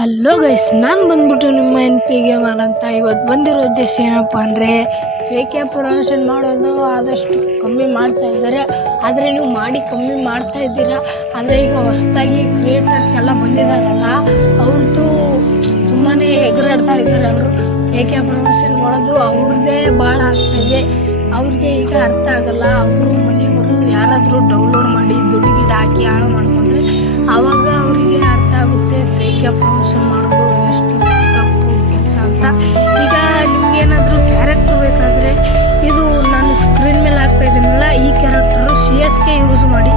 Hello guys, ನಾನು ಬಂದ್ಬಿಟ್ಟು ನಿಮ್ಮ NP ಗೇಮರ್ ಅಂತ. ಇವತ್ತು ಬಂದಿರೋ ಉದ್ದೇಶ ಏನಪ್ಪ ಅಂದರೆ, ಫೇಕ್ ಆ್ಯಪ್ ಪ್ರಮೋಷನ್ ಮಾಡೋದು ಆದಷ್ಟು ಕಮ್ಮಿ ಮಾಡ್ತಾ ಇದ್ದಾರೆ. ಆದರೆ ನೀವು ಮಾಡಿ ಕಮ್ಮಿ ಮಾಡ್ತಾ ಇದ್ದೀರಾ. ಆದರೆ ಈಗ ಹೊಸದಾಗಿ ಕ್ರಿಯೇಟರ್ಸ್ ಎಲ್ಲ ಬಂದಿದ್ದಾರಲ್ಲ, ಅವ್ರದ್ದು ತುಂಬಾ ಎಗರಾಡ್ತಾ ಇದ್ದಾರೆ. ಅವರು ಫೇಕ್ ಆ್ಯಪ್ ಪ್ರಮೋಷನ್ ಮಾಡೋದು ಅವ್ರದ್ದೇ ಭಾಳ ಆಗ್ತಾಯಿದೆ. ಅವ್ರಿಗೆ ಈಗ ಅರ್ಥ ಆಗಲ್ಲ. ಅವರು ಮನೆಯವರು ಯಾರಾದರೂ ಡೌನ್ಲೋಡ್ ಮಾಡಿ ದುಡ್ಡು ಗಿಡ ಹಾಕಿ ಹಾಳು ಮಾಡಿಕೊಂಡ್ರೆ ಆವಾಗ ಅವರಿಗೆ ಅರ್ಥ ಆಗುತ್ತೆ ಫೇಕ್ ಆ್ಯಪ್ ಪ್ರಮೋಷನ್ ಮಾಡೋದು ಎಷ್ಟು ತಪ್ಪು ಕೆಲಸ ಅಂತ. ಈಗ ನಿಮಗೇನಾದರೂ ಕ್ಯಾರೆಕ್ಟರ್ ಬೇಕಾದರೆ, ಇದು ನಾನು ಸ್ಕ್ರೀನ್ ಮೇಲೆ ಹಾಕ್ತಾ ಇದ್ದೀನಲ್ಲ, ಈ ಕ್ಯಾರೆಕ್ಟರು CSK ಯೂಸ್ ಮಾಡಿ